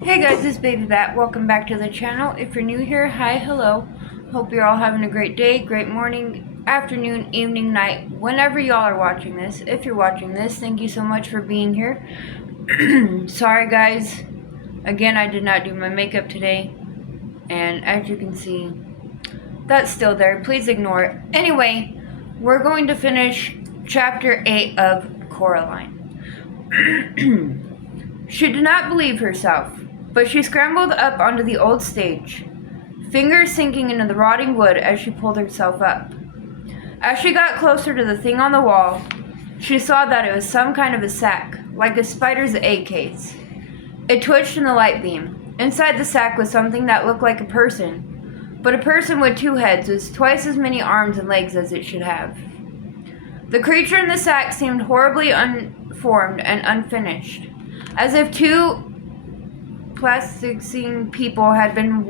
Hey guys, it's Baby Bat. Welcome back to the channel. If you're new here, hi, hello. Hope you're all having a great day, great morning, afternoon, evening, night, whenever y'all are watching this. If you're watching this, thank you so much for being here. Sorry guys, again, I did not do my makeup today, and as you can see, that's still there. Please ignore it. Anyway, we're going to finish chapter 8 of Coraline. She did not believe herself, but she scrambled up onto the old stage, fingers sinking into the rotting wood as she pulled herself up. As she got closer to the thing on the wall, she saw that it was some kind of a sack, like a spider's egg case. It twitched in the light beam. Inside the sack was something that looked like a person, but a person with two heads with twice as many arms and legs as it should have. The creature in the sack seemed horribly unformed and unfinished, as if two plasticine people had been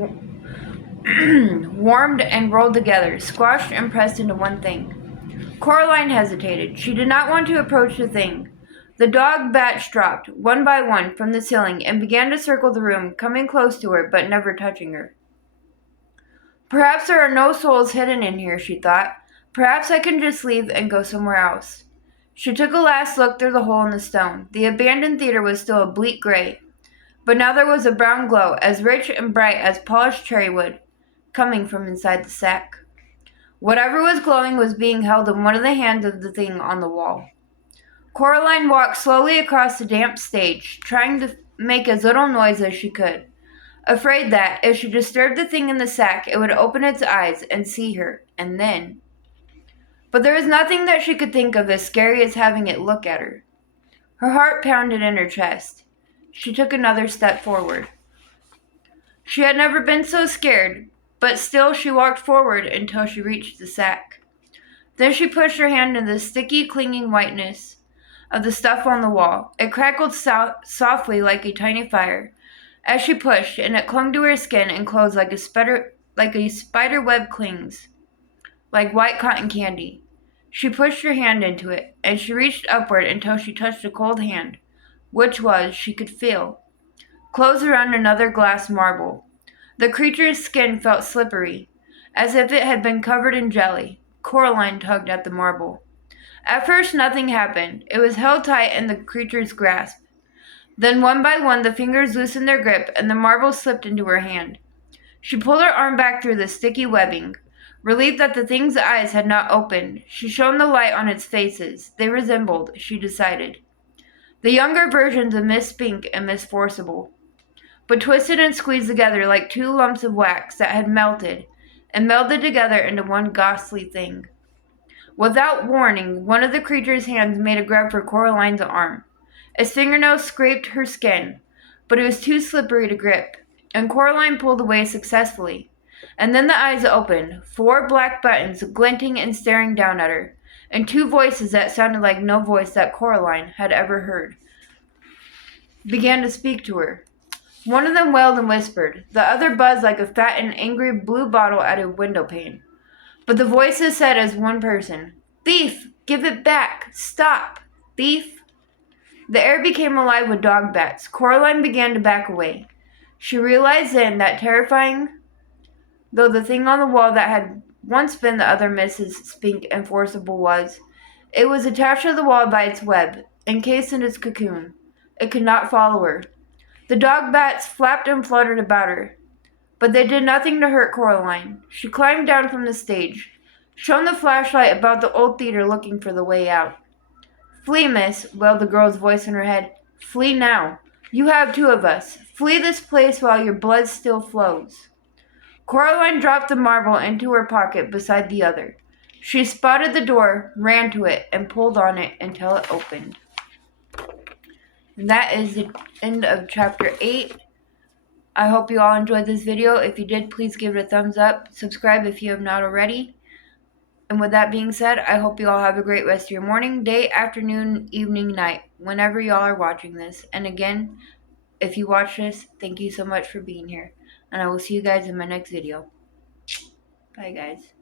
warmed and rolled together, squashed and pressed into one thing. Coraline hesitated. She did not want to approach the thing. The dog bats dropped, one by one, from the ceiling and began to circle the room, coming close to her but never touching her. Perhaps there are no souls hidden in here, she thought. Perhaps I can just leave and go somewhere else. She took a last look through the hole in the stone. The abandoned theater was still a bleak gray, but now there was a brown glow, as rich and bright as polished cherry wood, coming from inside the sack. Whatever was glowing was being held in one of the hands of the thing on the wall. Coraline walked slowly across the damp stage, trying to make as little noise as she could, afraid that, if she disturbed the thing in the sack, it would open its eyes and see her, and then... But there was nothing that she could think of as scary as having it look at her. Her heart pounded in her chest. She took another step forward. She had never been so scared, but still she walked forward until she reached the sack. Then she pushed her hand into the sticky, clinging whiteness of the stuff on the wall. It crackled softly like a tiny fire as she pushed, and it clung to her skin and clothes like a spider web clings, like white cotton candy. She pushed her hand into it, and she reached upward until she touched a cold hand, which was, she could feel, close around another glass marble. The creature's skin felt slippery, as if it had been covered in jelly. Coraline tugged at the marble. At first nothing happened. It was held tight in the creature's grasp. Then one by one the fingers loosened their grip, and the marble slipped into her hand. She pulled her arm back through the sticky webbing, relieved that the thing's eyes had not opened. She shone the light on its faces. They resembled, she decided, the younger versions of Miss Spink and Miss Forcible, but twisted and squeezed together like two lumps of wax that had melted and melded together into one ghastly thing. Without warning, one of the creature's hands made a grab for Coraline's arm. Its fingernails scraped her skin, but it was too slippery to grip, and Coraline pulled away successfully. And then the eyes opened, 4 black buttons glinting and staring down at her, and 2 voices that sounded like no voice that Coraline had ever heard began to speak to her. One of them wailed and whispered. The other buzzed like a fat and angry blue bottle at a window pane. But the voices said as one person, "Thief! Give it back! Stop! Thief!" The air became alive with dog bats. Coraline began to back away. She realized then that, terrifying though the thing on the wall that had once been the other Mrs. Spink and Forcible was, it was attached to the wall by its web, encased in its cocoon. It could not follow her. The dog bats flapped and fluttered about her, but they did nothing to hurt Coraline. She climbed down from the stage, shone the flashlight about the old theater looking for the way out. "Flee, miss," wailed the girl's voice in her head. "Flee now. You have 2 of us. Flee this place while your blood still flows." Coraline dropped the marble into her pocket beside the other. She spotted the door, ran to it, and pulled on it until it opened. And that is the end of chapter 8. I hope you all enjoyed this video. If you did, please give it a thumbs up. Subscribe if you have not already. And with that being said, I hope you all have a great rest of your morning, day, afternoon, evening, night, whenever y'all are watching this. And again, if you watch this, thank you so much for being here. And I will see you guys in my next video. Bye, guys.